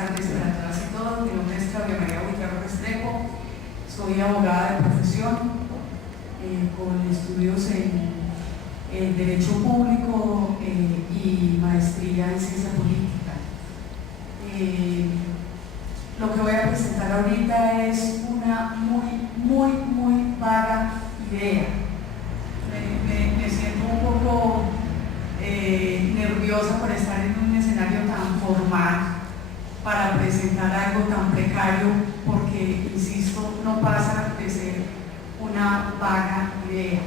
tardes para todas y todos. Mi nombre es Claudia María Buitrago Restrepo, soy abogada de profesión con estudios en Derecho Público y maestría en Ciencia Política. Lo que voy a presentar ahorita es una muy vaga idea. Me siento un poco nerviosa por estar en un escenario tan formal para presentar algo tan precario, porque, insisto, no pasa de ser una vaga idea.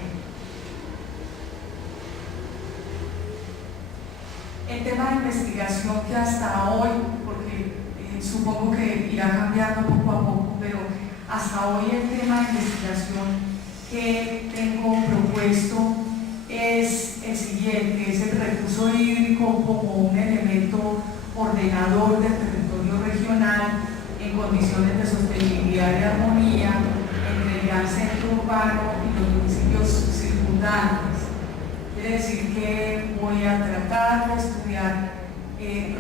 El tema de investigación que hasta hoy, porque supongo que irá cambiando poco a poco, pero hasta hoy el tema de investigación que tengo propuesto es el siguiente: es el recurso hídrico como un elemento ordenador del territorio regional en condiciones de sostenibilidad y armonía entre el gran centro urbano y los municipios circundantes. Quiere decir que voy a tratar de estudiar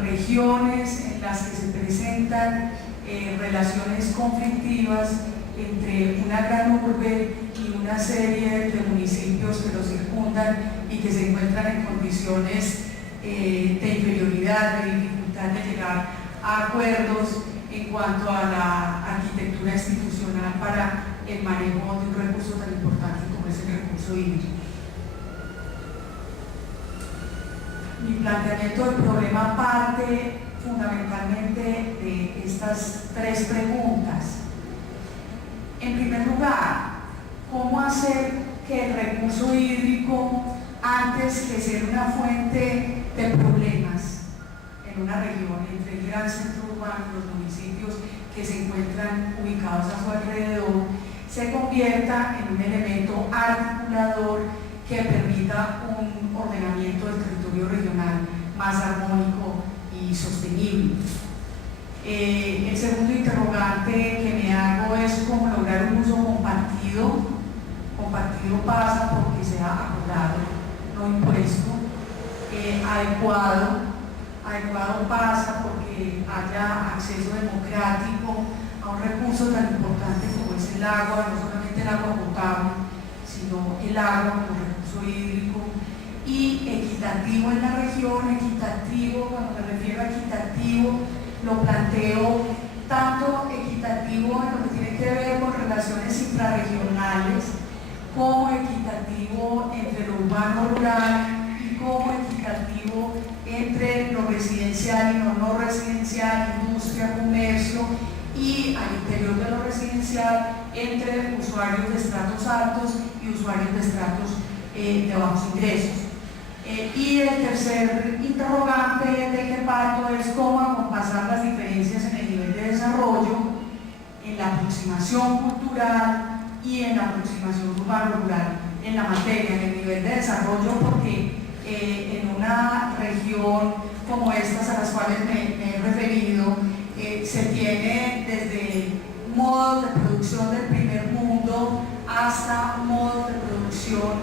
regiones en las que se presentan relaciones conflictivas entre una gran urbe y una serie de municipios que los circundan y que se encuentran en condiciones de inferioridad, de dificultad de llegar a acuerdos en cuanto a la arquitectura institucional para el manejo de un recurso tan importante como es el recurso hídrico. Mi planteamiento del problema parte fundamentalmente de estas tres preguntas. En primer lugar, ¿cómo hacer que el recurso hídrico, antes que ser una fuente de problemas en una región, entre el gran centro urbano y los municipios que se encuentran ubicados a su alrededor, se convierta en un elemento articulador que permita un ordenamiento del territorio regional más armónico y sostenible? El segundo interrogante que me hago es cómo lograr un uso compartido. Compartido pasa porque sea acordado, no impuesto. Adecuado pasa porque haya acceso democrático a un recurso tan importante como es el agua, no solamente el agua potable, sino el agua como recurso hídrico, y equitativo en la región. Equitativo, cuando me refiero a equitativo, lo planteo tanto equitativo en lo que tiene que ver con relaciones intrarregionales, como equitativo entre lo urbano-rural y como equitativo entre lo residencial y lo no residencial, industria, comercio, y al interior de lo residencial entre usuarios de estratos altos y usuarios de estratos de bajos ingresos. Y el tercer interrogante de que parto es cómo acompasar las diferencias en el nivel de desarrollo, en la aproximación cultural y en la aproximación urbano-rural en la materia, en el nivel de desarrollo, porque en una región como estas a las cuales me he referido, se tiene desde modos de producción del primer mundo hasta modos de producción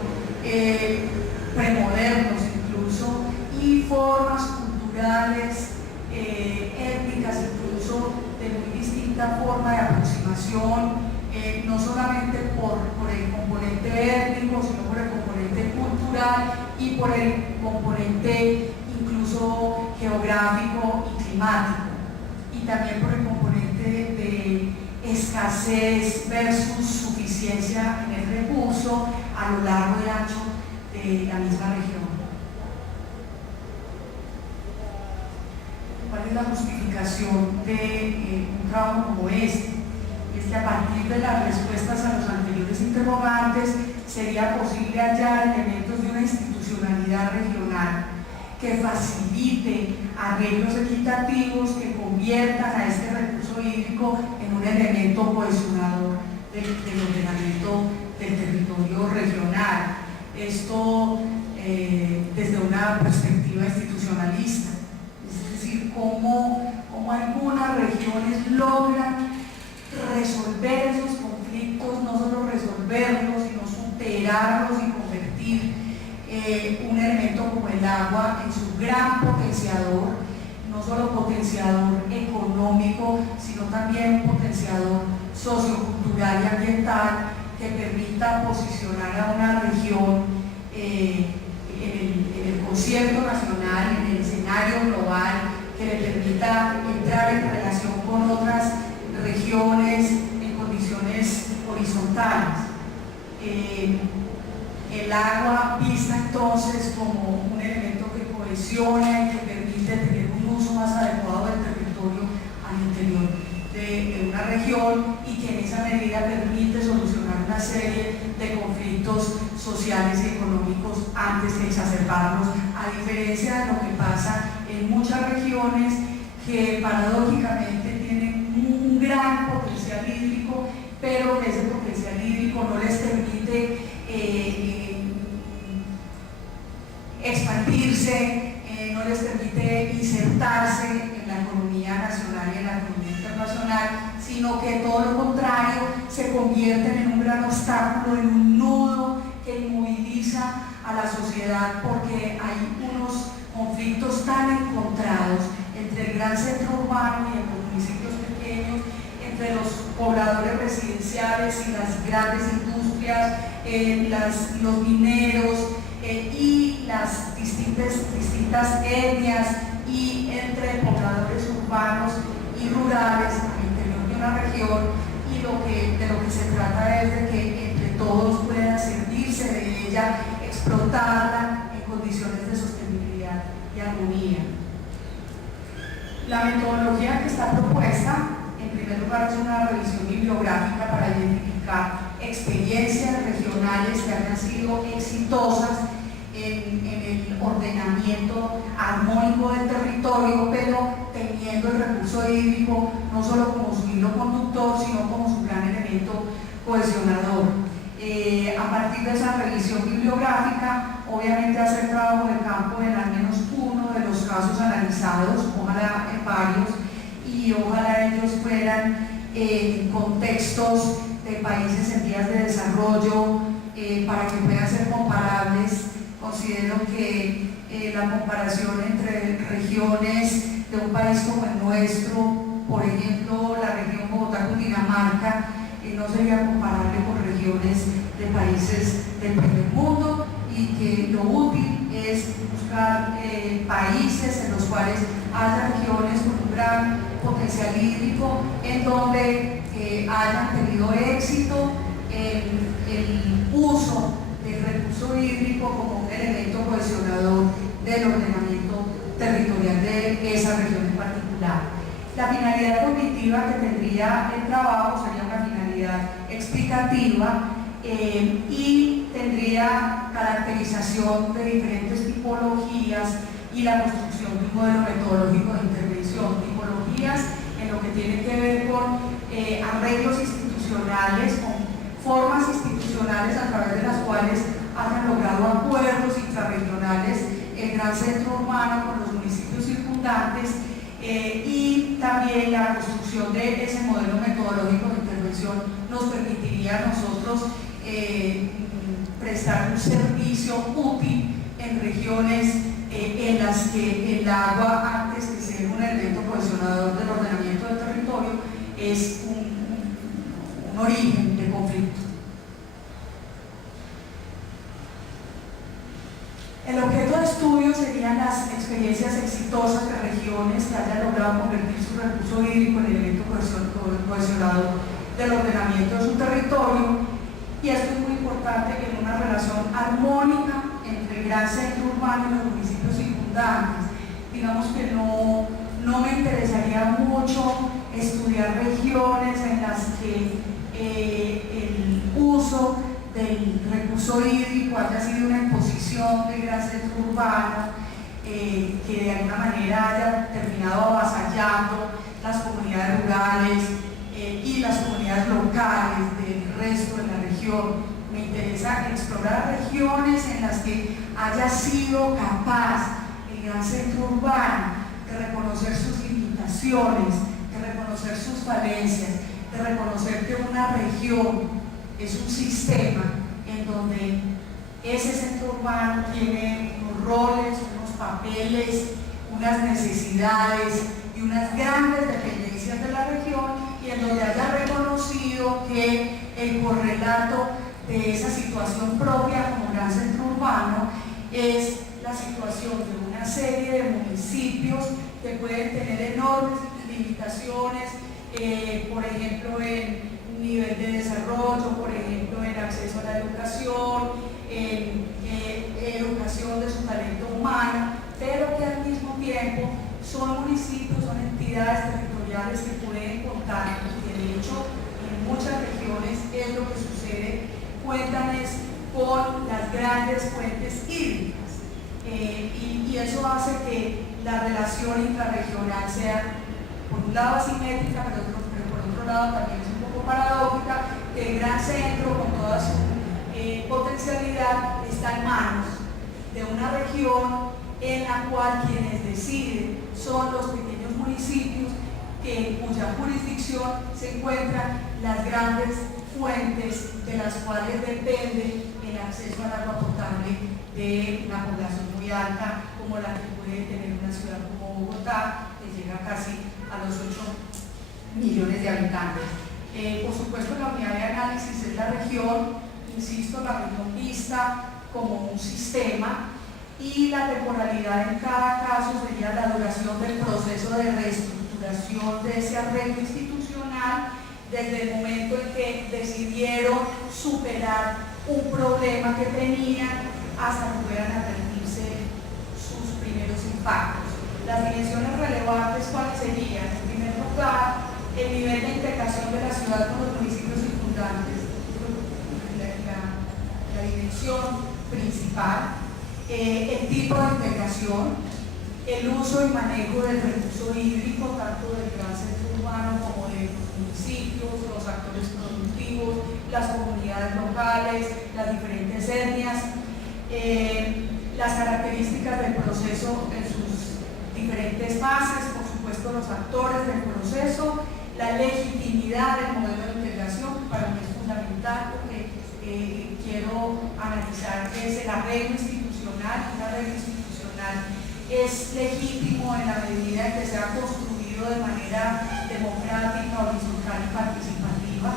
premodernos incluso, y formas culturales, étnicas incluso, de muy distinta forma de aproximación, no solamente por el componente étnico, sino por el componente cultural y por el componente incluso geográfico y climático, y también por el componente de escasez versus suficiencia en el recurso a lo largo y ancho de la misma región. ¿Cuál es la justificación de un trabajo como este? Es que a partir de las respuestas a los anteriores interrogantes sería posible hallar elementos de una institucionalidad regional que facilite arreglos equitativos que conviertan a este recurso hídrico en un elemento cohesionador del ordenamiento del territorio regional. Esto desde una perspectiva institucionalista, es decir, cómo algunas regiones logran resolver esos conflictos, no solo resolverlos, sino superarlos y convertir un elemento como el agua en su gran potenciador, no no solo potenciador económico, sino también potenciador sociocultural y ambiental que permita posicionar a una región en el concierto nacional, en el escenario global, que le permita entrar en relación con otras regiones en condiciones horizontales. El agua vista entonces como un elemento que cohesiona y que permite tener un uso más adecuado del territorio al interior de una región y que en esa medida permite solucionar una serie de conflictos sociales y económicos antes de exacerbarlos, a diferencia de lo que pasa en muchas regiones que paradójicamente tienen un gran potencial hídrico, pero ese potencial hídrico no les permite expandirse, no les permite insertarse en la economía nacional y en la economía internacional, sino que todo lo contrario, se convierten en un gran obstáculo, en un nudo que inmoviliza a la sociedad, porque hay unos conflictos tan encontrados entre el gran centro urbano y los municipios pequeños, entre los pobladores residenciales y las grandes industrias, los mineros y las distintas etnias, y entre pobladores urbanos y rurales al interior de una región, y de lo que se trata es de que entre todos puedan servirse de ella, explotarla en condiciones de sostenibilidad y armonía. La metodología que está propuesta, en primer lugar, es una revisión bibliográfica para identificar experiencias regionales que hayan sido exitosas en el ordenamiento armónico del territorio, pero teniendo el recurso hídrico no solo como su hilo conductor, sino como su gran elemento cohesionador. A partir de esa revisión bibliográfica, obviamente hacer trabajo de campo en al menos uno de los casos analizados, ojalá en varios, y ojalá ellos fueran contextos de países en vías de desarrollo, para que puedan ser comparables. Considero que la comparación entre regiones de un país como el nuestro, por ejemplo la región Bogotá-Cundinamarca, no sería comparable con regiones de países del primer mundo, y que lo útil es buscar países en los cuales haya regiones con un gran potencial hídrico, en donde hayan tenido éxito el uso del recurso hídrico como un elemento cohesionador del ordenamiento territorial de esa región en particular. La finalidad cognitiva que tendría el trabajo sería una finalidad explicativa, y tendría caracterización de diferentes tipologías y la construcción de un modelo metodológico de intervención. Tipologías en lo que tiene que ver con arreglos institucionales, con formas institucionales a través de las cuales hayan logrado acuerdos intrarregionales el gran centro urbano con los municipios circundantes, y también la construcción de ese modelo metodológico de intervención nos permitiría a nosotros prestar un servicio útil en regiones en las que el agua, antes de ser un elemento cohesionador del ordenamiento del territorio, es un origen de conflicto. El objeto de estudio serían las experiencias exitosas de regiones que hayan logrado convertir su recurso hídrico en elemento cohesionador del ordenamiento de su territorio, y esto es muy importante, que en una relación armónica entre el gran centro urbano y los municipios circundantes. Digamos que no me interesaría mucho estudiar regiones en las que el uso del recurso hídrico haya sido una imposición del gran centro urbano, que de alguna manera haya terminado avasallando las comunidades rurales y las comunidades locales del resto de la región. Me interesa explorar regiones en las que haya sido capaz el gran centro urbano de reconocer sus limitaciones, de reconocer sus falencias, de reconocer que una región es un sistema en donde ese centro urbano tiene unos roles, unos papeles unas necesidades y unas grandes dependencias de la región, y en donde haya reconocido que el correlato de esa situación propia como gran centro urbano es la situación de una serie de municipios que pueden tener enormes limitaciones, por ejemplo en nivel de desarrollo, por ejemplo en acceso a la educación, en educación de su talento humano, pero que al mismo tiempo son municipios, son entidades territoriales que pueden contar, y de hecho en muchas regiones es lo que sucede, cuentan con las grandes fuentes hídricas, y eso hace que la relación intrarregional sea por un lado asimétrica, pero por otro lado también es un poco paradójica, que el gran centro con toda su potencialidad está en manos de una región en la cual quienes deciden son los pequeños municipios cuya jurisdicción se encuentran las grandes fuentes de las cuales depende el acceso al agua potable de la población muy alta, como la que puede tener una ciudad como Bogotá, que llega casi a los 8 millones de habitantes. Por supuesto, la unidad de análisis es la región, insisto, la región vista como un sistema, y la temporalidad en cada caso sería la duración del proceso de reestructuración de ese arreglo institucional desde el momento en que decidieron superar un problema que tenían hasta que puedan advertirse sus primeros impactos. Las dimensiones relevantes, ¿cuáles serían? En primer lugar, el nivel de integración de la ciudad con los municipios circundantes, la dimensión principal, el tipo de integración, el uso y manejo del recurso hídrico, tanto del gran centro urbano como de los municipios, los actores productivos, las comunidades locales, las diferentes etnias, las características del proceso en sus diferentes fases, por supuesto los actores del proceso, la legitimidad del modelo de integración, que para mí es fundamental porque quiero analizar que es el arreglo institucional. Un arreglo institucional es legítimo en la medida en que se ha construido de manera democrática, horizontal y participativa.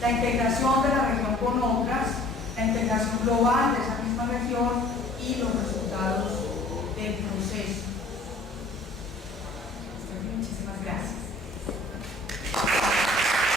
La integración de la región con otras, la integración global de esa misma región y los resultados del proceso.